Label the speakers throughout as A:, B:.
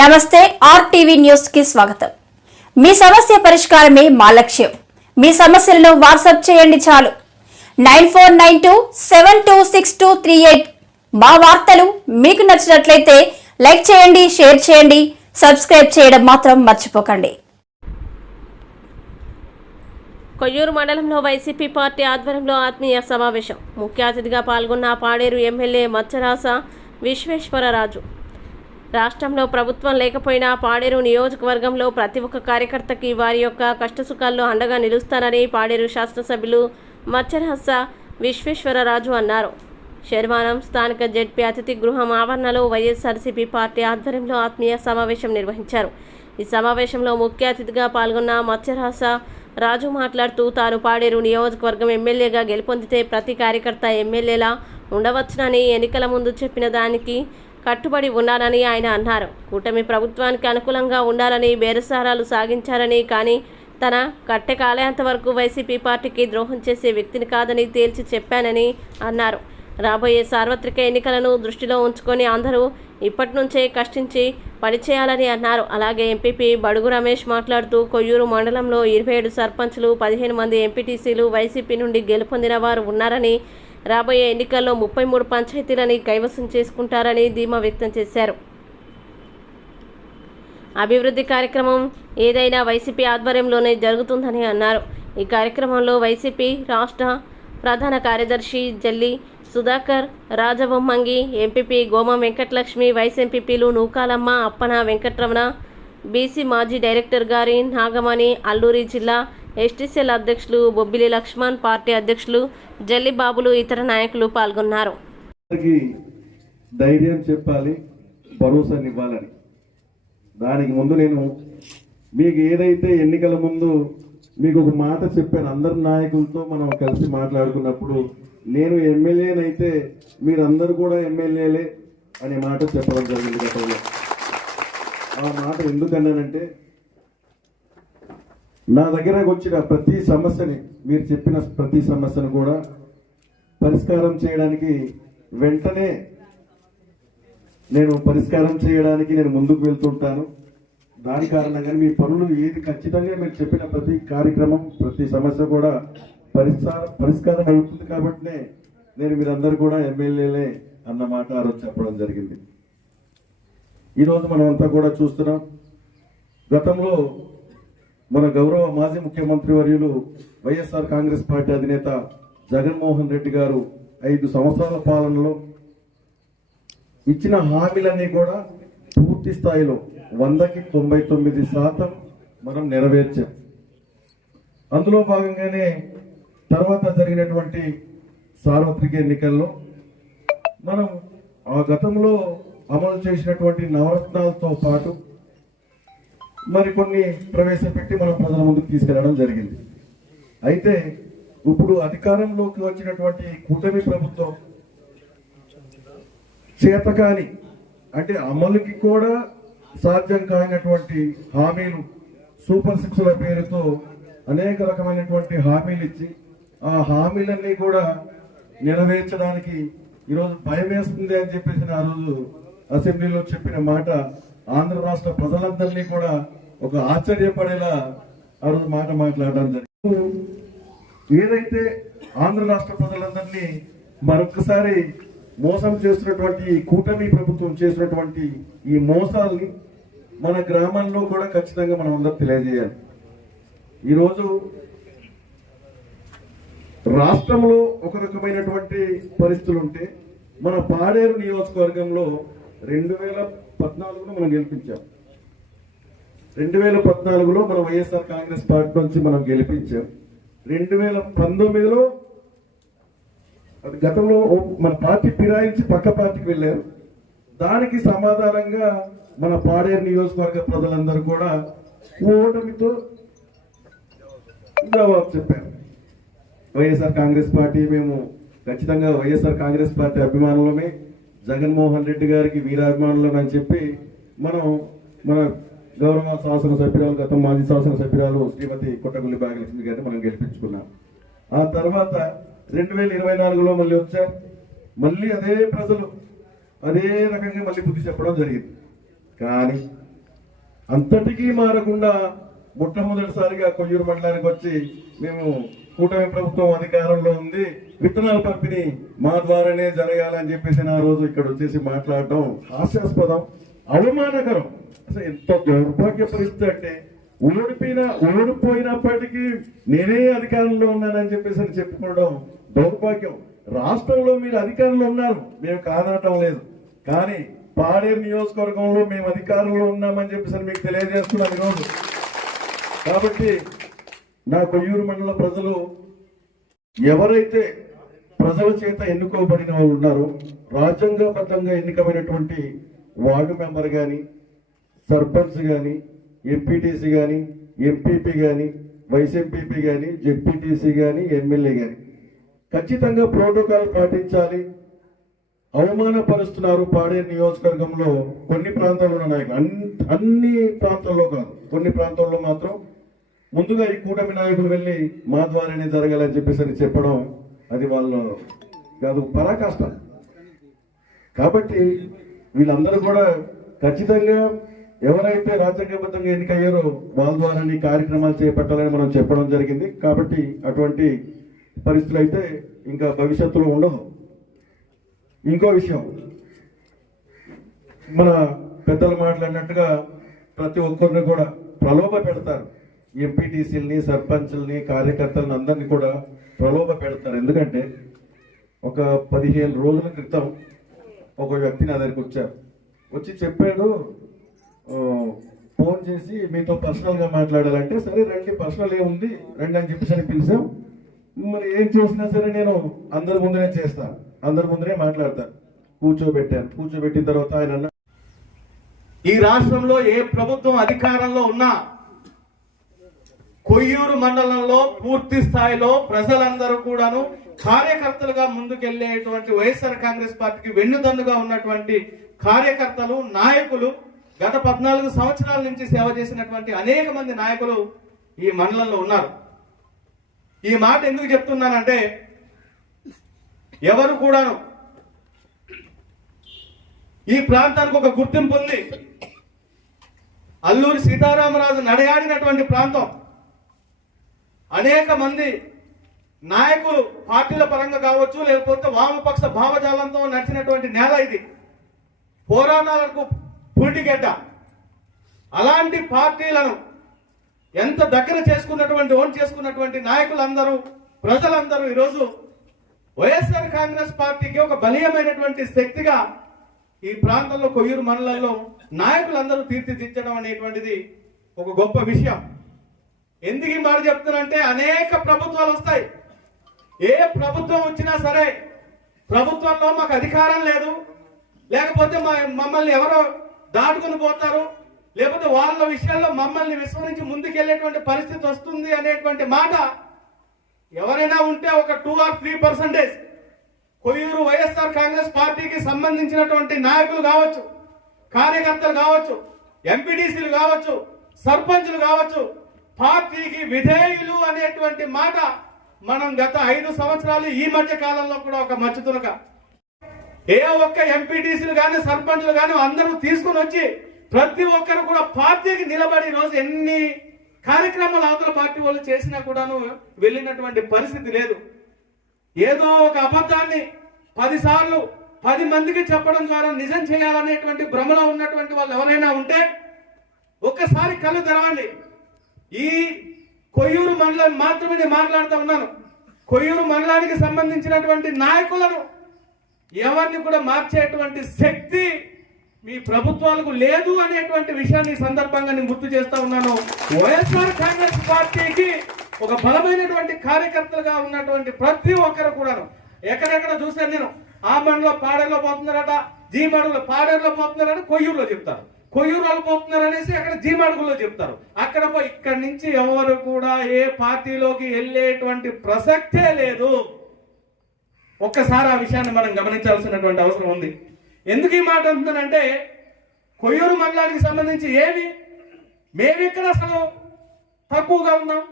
A: నమస్తే ఆర్టీవీ న్యూస్కి స్వాగతం. మీ సమస్య పరిష్కారమే మా లక్ష్యం. మీ సమస్యలను వాట్సాప్ చేయండి చాలు. Nine four nine two seven two six two three eight మా వార్తలు మీకు నచ్చినట్లయితే లైక్ చేయండి షేర్ చేయండి సబ్స్క్రైబ్ చేయడం మాత్రం మర్చిపోకండి.
B: కొయ్యూరు మండలంలో వైసీపీ పార్టీ ఆధ్వర్యంలో ఆత్మీయ సమావేశం. ముఖ్య అతిథిగా పాల్గొన్న పాడేరు ఎమ్మెల్యే మచ్చరాస విశ్వేశ్వరరాజు. రాష్ట్రంలో ప్రభుత్వం లేకపోయినా పాడేరు నియోజకవర్గంలో ప్రతి ఒక్క కార్యకర్తకి వారి యొక్క కష్టసుఖాల్లో అండగా నిలుస్తానని పాడేరు శాసనసభ్యులు మచ్చరాస విశ్వేశ్వరరాజు అన్నారు. శర్మానం స్థానిక జెడ్పీ అతిథి గృహం ఆవరణలో వైఎస్ఆర్సీపీ పార్టీ ఆధ్వర్యంలో ఆత్మీయ సమావేశం నిర్వహించారు. ఈ సమావేశంలో ముఖ్య అతిథిగా పాల్గొన్న మత్స్యరహస రాజు మాట్లాడుతూ తాను పాడేరు నియోజకవర్గం ఎమ్మెల్యేగా గెలుపొందితే ప్రతి కార్యకర్త ఎమ్మెల్యేలా ఉండవచ్చునని ఎన్నికల ముందు చెప్పిన దానికి కట్టుబడి ఉన్నానని ఆయన అన్నారు. కూటమి ప్రభుత్వానికి అనుకూలంగా ఉండాలని బేరసారాలు సాగించారని కానీ తన కట్టె కాలేంత వరకు వైసీపీ పార్టీకి ద్రోహం చేసే వ్యక్తిని కాదని తేల్చి చెప్పానని అన్నారు. రాబోయే సార్వత్రిక ఎన్నికలను దృష్టిలో ఉంచుకొని అందరూ ఇప్పటి నుంచే కష్టించి పనిచేయాలని అన్నారు. అలాగే ఎంపీపీ బడుగు రమేష్ మాట్లాడుతూ కొయ్యూరు మండలంలో ఇరవై ఏడు సర్పంచ్లు పదిహేను మంది ఎంపీటీసీలు వైసీపీ నుండి గెలుపొందిన వారు ఉన్నారని రాబోయే ఎన్నికల్లో ముప్పై మూడు పంచాయతీలని కైవసం చేసుకుంటారని ధీమా వ్యక్తం చేశారు. అభివృద్ధి కార్యక్రమం ఏదైనా వైసీపీ ఆధ్వర్యంలోనే జరుగుతుందని అన్నారు. ఈ కార్యక్రమంలో వైసీపీ రాష్ట్ర ప్రధాన కార్యదర్శి జల్లి సుధాకర్ రాజబొమ్మంగి ఎంపీపీ గోమ వెంకటలక్ష్మి వైస్ ఎంపీపీలు నూకాలమ్మ అప్పన వెంకటరమణ బీసీ మాజీ డైరెక్టర్ గారి నాగమణి అల్లూరి జిల్లా ఎస్టీసీఎల్ అధ్యక్షులు బొబ్బిలి లక్ష్మణ్ పార్టీ అధ్యక్షులు జల్లి బాబులు ఇతర నాయకులు పాల్గొన్నారు.
C: ధైర్యం చెప్పాలి భరోసానివ్వాలని దానికి ముందు నేను మీకు ఏదైతే ఎన్నికల ముందు మీకు ఒక మాట చెప్పాను అందరి నాయకులతో మనం కలిసి మాట్లాడుకున్నప్పుడు నేను ఎమ్మెల్యేనైతే మీరందరూ కూడా ఎమ్మెల్యేలే అనే మాట చెప్పడం జరిగింది గతంలో. ఆ మాట ఎందుకన్నానంటే నా దగ్గరకు వచ్చిన ప్రతి సమస్యని మీరు చెప్పిన ప్రతి సమస్యను కూడా పరిష్కారం చేయడానికి వెంటనే నేను పరిష్కారం చేయడానికి నేను ముందుకు వెళ్తుంటాను. దాని కారణంగా మీ పనులు ఏది ఖచ్చితంగా మీరు చెప్పిన ప్రతి కార్యక్రమం ప్రతి సమస్య కూడా పరిష్కారం పరిష్కారం అవుతుంది కాబట్టినే నేను మీరందరూ కూడా ఎమ్మెల్యేలే అన్న మాట ఆ రోజు చెప్పడం జరిగింది. ఈరోజు మనం అంతా కూడా చూస్తున్నాం. గతంలో మన గౌరవ మాజీ ముఖ్యమంత్రి వర్యులు వైఎస్ఆర్ కాంగ్రెస్ పార్టీ అధినేత జగన్మోహన్ రెడ్డి గారు ఐదు సంవత్సరాల పాలనలో ఇచ్చిన హామీలన్నీ కూడా పూర్తి స్థాయిలో వందకి తొంభై తొమ్మిది శాతం మనం నెరవేర్చాం. అందులో భాగంగానే తర్వాత జరిగినటువంటి సార్వత్రిక ఎన్నికల్లో మనం ఆ గతంలో అమలు చేసినటువంటి నవరత్నాలతో పాటు మరికొన్ని ప్రవేశపెట్టి మనం ప్రజల ముందుకు తీసుకెళ్ళడం జరిగింది. అయితే ఇప్పుడు అధికారంలోకి వచ్చినటువంటి కూటమి ప్రభుత్వం చేతకాని అంటే అమలుకి కూడా సాధ్యం కానటువంటి హామీలు సూపర్ సిక్స్ల పేరుతో అనేక రకమైనటువంటి హామీలు ఇచ్చి ఆ హామీలన్నీ కూడా నెరవేర్చడానికి ఈరోజు భయం వేస్తుంది అని చెప్పేసి ఆ రోజు అసెంబ్లీలో చెప్పిన మాట ఆంధ్ర రాష్ట్ర ప్రజలందరినీ కూడా ఒక ఆశ్చర్యపడేలా ఆ రోజు మాట మాట్లాడడం జరిగింది. ఏదైతే ఆంధ్ర రాష్ట్ర ప్రజలందరినీ మరొకసారి మోసం చేస్తున్నటువంటి కూటమి ప్రభుత్వం చేసినటువంటి ఈ మోసాల్ని మన గ్రామంలో కూడా ఖచ్చితంగా మనం అందరూ తెలియజేయాలి. ఈరోజు రాష్ట్రంలో ఒక రకమైనటువంటి పరిస్థితులు ఉంటే మన పాడేరు నియోజకవర్గంలో రెండు వేల పద్నాలుగులో మనం గెలిపించాం. రెండు వేల పద్నాలుగులో మనం వైఎస్ఆర్ కాంగ్రెస్ పార్టీ నుంచి మనం గెలిపించాం. రెండు వేల పంతొమ్మిదిలో అది గతంలో మన పార్టీ ఫిరాయించి పక్క పార్టీకి వెళ్ళారు. దానికి సమాధానంగా మన పాడేరు నియోజకవర్గ ప్రజలందరూ కూడా ఓటమితో జవాబు చెప్పారు. వైఎస్ఆర్ కాంగ్రెస్ పార్టీ మేము ఖచ్చితంగా వైఎస్ఆర్ కాంగ్రెస్ పార్టీ అభిమానులమే. జగన్మోహన్ రెడ్డి గారికి వీరాభిమానులు అని చెప్పి మనం మన గౌరవ శాసనసభ్యురాలు గత మాజీ శాసనసభ్యురాలు శ్రీమతి కొట్టగుల్లి భాగ్యలక్ష్మి గారిని మనం గెలిపించుకున్నాం. ఆ తర్వాత రెండు వేల ఇరవై నాలుగులో మళ్ళీ వచ్చాం మళ్ళీ అదే ప్రజలు అదే రకంగా మళ్ళీ బుద్ధి చెప్పడం జరిగింది. కానీ అంతటికీ మారకుండా మొట్టమొదటిసారిగా కొయ్యూరు మండలానికి వచ్చి మేము కూటమి ప్రభుత్వం అధికారంలో ఉంది. విత్తనాల పంపిణీ మా ద్వారానే జరగాలని చెప్పేసి నా రోజు ఇక్కడ వచ్చేసి మాట్లాడటం హాస్యాస్పదం అవమానకరం. అసలు ఎంత దౌర్భాగ్య పరిస్థితి అంటే ఓడిపోయిన ఓడిపోయినప్పటికీ నేనే అధికారంలో ఉన్నానని చెప్పేసి అని చెప్పుకోవడం దౌర్భాగ్యం. రాష్ట్రంలో మీరు అధికారంలో ఉన్నారు మేము కాదనటం లేదు. కానీ పాడే నియోజకవర్గంలో మేము అధికారంలో ఉన్నామని చెప్పేసి మీకు తెలియజేస్తున్నాను ఈరోజు. కాబట్టి నా కొయ్యూరు మండల ప్రజలు ఎవరైతే ప్రజల చేత ఎన్నుకోబడిన వాళ్ళు ఉన్నారో రాజ్యాంగబద్ధంగా ఎన్నికమైనటువంటి వార్డు మెంబర్ కానీ సర్పంచ్ కానీ ఎంపీటీసీ కానీ ఎంపీపీ కానీ వైస్ ఎంపీపీ కానీ జెడ్పీటీసీ కానీ ఎమ్మెల్యే కానీ ఖచ్చితంగా ప్రోటోకాల్ పాటించాలి. అవమానపరుస్తున్నారు పాడే నియోజకవర్గంలో కొన్ని ప్రాంతాల్లో నాయకులు. అన్ని ప్రాంతాల్లో కాదు. కొన్ని ప్రాంతాల్లో మాత్రం ముందుగా ఈ కూటమి నాయకులు వెళ్ళి మా ద్వారానే జరగాలని చెప్పేసి అని చెప్పడం అది వాళ్ళు కాదు పరాకాష్ట. కాబట్టి వీళ్ళందరూ కూడా ఖచ్చితంగా ఎవరైతే రాజ్యాంగబద్ధంగా ఎన్నికయ్యారో వాళ్ళ ద్వారాని కార్యక్రమాలు చేపట్టాలని మనం చెప్పడం జరిగింది. కాబట్టి అటువంటి పరిస్థితులు అయితే ఇంకా భవిష్యత్తులో ఉండదు ఇంకో విషయం మన పెద్దలు మాట్లాడినట్టుగా ప్రతి ఒక్కరిని కూడా ప్రలోభ పెడతారు. ఎంపీటీసీలని సర్పంచుల్ని కార్యకర్తలను అందరినీ కూడా ప్రలోభ పెడతారు. ఎందుకంటే ఒక పదిహేను రోజుల క్రితం ఒక వ్యక్తి నా దగ్గరికి వచ్చారు. వచ్చి చెప్పాడు ఫోన్ చేసి మీతో పర్సనల్గా మాట్లాడాలంటే సరే రండి పర్సనల్ ఏముంది రండి అని చెప్పేసి అని పిలిచాం. మరి ఏం చేసినా సరే నేను అందరి ముందునే చేస్తాను అందరి ముందునే మాట్లాడతాను కూర్చోబెట్టాను. కూర్చోబెట్టిన తర్వాత ఆయన
D: ఈ రాష్ట్రంలో ఏ ప్రభుత్వం అధికారంలో ఉన్నా కొయ్యూరు మండలంలో పూర్తి స్థాయిలో ప్రజలందరూ కూడాను కార్యకర్తలుగా ముందుకెళ్ళేటువంటి వైఎస్ఆర్ కాంగ్రెస్ పార్టీకి వెన్నుదన్నుగా ఉన్నటువంటి కార్యకర్తలు నాయకులు గత పద్నాలుగు సంవత్సరాల నుంచి సేవ చేసినటువంటి అనేక మంది నాయకులు ఈ మండలంలో ఉన్నారు. ఈ మాట ఎందుకు చెప్తున్నానంటే ఎవరు కూడాను ఈ ప్రాంతానికి ఒక గుర్తింపు ఉంది. అల్లూరి సీతారామరాజు నడయాడినటువంటి ప్రాంతం. అనేక మంది నాయకులు పార్టీల పరంగా కావచ్చు లేకపోతే వామపక్ష భావజాలంతో నడిచినటువంటి నేల ఇది. పోరాటాలకు పూటిగడ్డ అలాంటి పార్టీలను ఎంత దగ్గర చేసుకున్నటువంటి ఓన్ చేసుకున్నటువంటి నాయకులందరూ ప్రజలందరూ ఈరోజు వైఎస్ఆర్ కాంగ్రెస్ పార్టీకి ఒక బలీయమైనటువంటి శక్తిగా ఈ ప్రాంతంలో కొయ్యూరు మండలంలో నాయకులందరూ తీర్చిదిద్దడం అనేటువంటిది ఒక గొప్ప విషయం. ఎందుకు ఈ మాట చెప్తున్నానంటే అనేక ప్రభుత్వాలు వస్తాయి. ఏ ప్రభుత్వం వచ్చినా సరే ప్రభుత్వంలో మాకు అధికారం లేదు. లేకపోతే మా మమ్మల్ని ఎవరో దాటుకుని పోతారు. లేకపోతే వాళ్ళ విషయాల్లో మమ్మల్ని విస్మరించి ముందుకెళ్ళేటువంటి పరిస్థితి వస్తుంది అనేటువంటి మాట ఎవరైనా ఉంటే ఒక two or three percentage Koyyuru YSR Congress పార్టీకి సంబంధించినటువంటి నాయకులు కావచ్చు కార్యకర్తలు కావచ్చు ఎంపీడీసీలు కావచ్చు సర్పంచులు కావచ్చు పార్టీకి విధేయులు అనేటువంటి మాట మనం గత ఐదు సంవత్సరాలు ఈ మధ్య కాలంలో కూడా ఒక మచ్చుతునక. ఏ ఒక్క ఎంపీటీసీలు కానీ సర్పంచులు కానీ అందరూ తీసుకుని వచ్చి ప్రతి ఒక్కరు కూడా పార్టీకి నిలబడి రోజు ఎన్ని కార్యక్రమాలు అవతల పార్టీ వాళ్ళు చేసినా కూడాను వెళ్ళినటువంటి పరిస్థితి లేదు. ఏదో ఒక అబద్ధాన్ని పదిసార్లు పది మందికి చెప్పడం ద్వారా నిజం చేయాలనేటువంటి భ్రమలో ఉన్నటువంటి వాళ్ళు ఎవరైనా ఉంటే ఒక్కసారి కళ్ళు తెరవండి. ఈ కొయ్యూరు మండలం మాత్రమే నేను మాట్లాడుతూ ఉన్నాను. కొయ్యూరు మండలానికి సంబంధించినటువంటి నాయకులను ఎవరిని కూడా మార్చేటువంటి శక్తి మీ ప్రభుత్వాలకు లేదు అనేటువంటి విషయాన్ని సందర్భంగా నేను గుర్తు చేస్తా ఉన్నాను. వైఎస్ఆర్ కాంగ్రెస్ పార్టీకి ఒక బలమైనటువంటి కార్యకర్తలుగా ఉన్నటువంటి ప్రతి ఒక్కరు కూడాను ఎక్కడెక్కడ చూసాను నేను ఆ మండలం పాడేలో పోతున్నారట జీ మండలం పాడేలో పోతున్నారట కొయ్యూరులో చెప్తారు. కొయ్యూరు వాళ్ళు పోతున్నారు అనేసి అక్కడ జీమడుగులో చెప్తారు. అక్కడ పోయి ఇక్కడి నుంచి ఎవరు కూడా ఏ పార్టీలోకి వెళ్ళేటువంటి ప్రసక్తే లేదు. ఒక్కసారి ఆ విషయాన్ని మనం గమనించాల్సినటువంటి అవసరం ఉంది. ఎందుకు ఈ మాట అంటున్నానంటే కొయ్యూరు మండలానికి సంబంధించి ఏమి మేమెక్కడ అసలు తక్కువగా ఉన్నాం.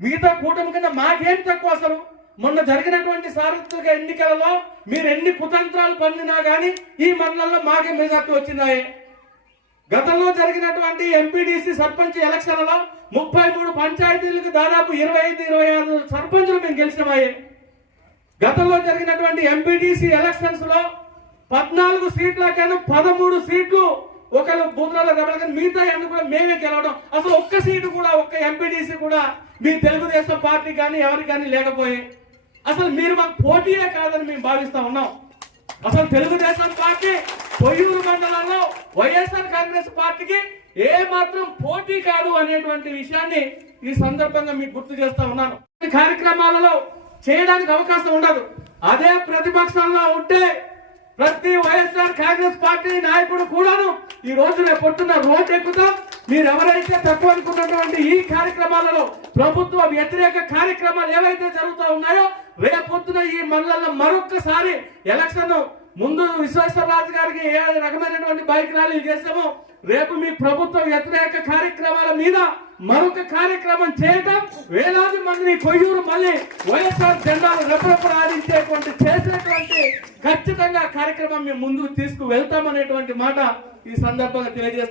D: మిగతా కూటమి కింద మాకేం తక్కువ అసలు? మొన్న జరిగినటువంటి సార్వత్రిక ఎన్నికలలో మీరు ఎన్ని కుతంత్రాలు పొందినా కానీ ఈ మండలంలో మాకే మెజార్టీ వచ్చిందాయే గతంలో జరిగినటువంటి ఎంపీడీసీ సర్పంచ్ ఎలక్షన్లలో ముప్పై మూడు పంచాయతీలకు దాదాపు ఇరవై ఐదు ఇరవై ఆరు సర్పంచులు మేము గెలిచినామయ్యే గతంలో జరిగినటువంటి ఎంపీడీసీ ఎలక్షన్స్లో పద్నాలుగు సీట్ల కన్నా పదమూడు సీట్లు ఒకళ్ళు బూత్లలో దెబ్బలు మిగతా అన్ని కూడా మేమే గెలవడం. అసలు ఒక్క సీటు కూడా ఒక్క ఎంపీడీసీ కూడా మీ తెలుగుదేశం పార్టీ కానీ ఎవరికి కానీ లేకపోయి. అసలు మీరు మాకు పోటీయే కాదని మేము భావిస్తా ఉన్నాం. అసలు తెలుగుదేశం పార్టీ పొయ్యూరు మండలంలో వైఎస్ఆర్ కాంగ్రెస్ పార్టీకి ఏ మాత్రం పోటీ కాదు అనేటువంటి విషయాన్ని ఈ సందర్భంగా మీకు గుర్తు చేస్తా ఉన్నాను. ఈ కార్యక్రమాలలో చేయడానికి అవకాశం ఉండదు. అదే ప్రతిపక్షంలో ఉంటే ప్రతి వైఎస్ఆర్ కాంగ్రెస్ పార్టీ నాయకుడు కూడాను ఈ రోజు రేపు పొద్దున్న రోడ్డు ఎక్కుతాం. మీరు ఎవరైతే తక్కువ అనుకున్నటువంటి ఈ కార్యక్రమాలలో ప్రభుత్వ వ్యతిరేక కార్యక్రమాలు ఏవైతే జరుగుతూ ఉన్నాయో రేపొద్దున ఈ మండలంలో మరొక్కసారి ఎలక్షన్ ముందు విశ్వేశ్వరరాజు గారికి ఏ రకమైనటువంటి బైక్ ర్యాలీలు చేస్తామో రేపు మీ ప్రభుత్వ వ్యతిరేక కార్యక్రమాల మీద మరొక కార్యక్రమం చేయటం వేలాది మందిని కొయ్యూరు మళ్ళీ వైఎస్ఆర్ జెండాలు రెపరెపలాడించేటువంటి చేసేటువంటి ఖచ్చితంగా కార్యక్రమం మేము ముందుకు తీసుకు వెళ్తామనేటువంటి మాట ఈ సందర్భంగా తెలియజేస్తాం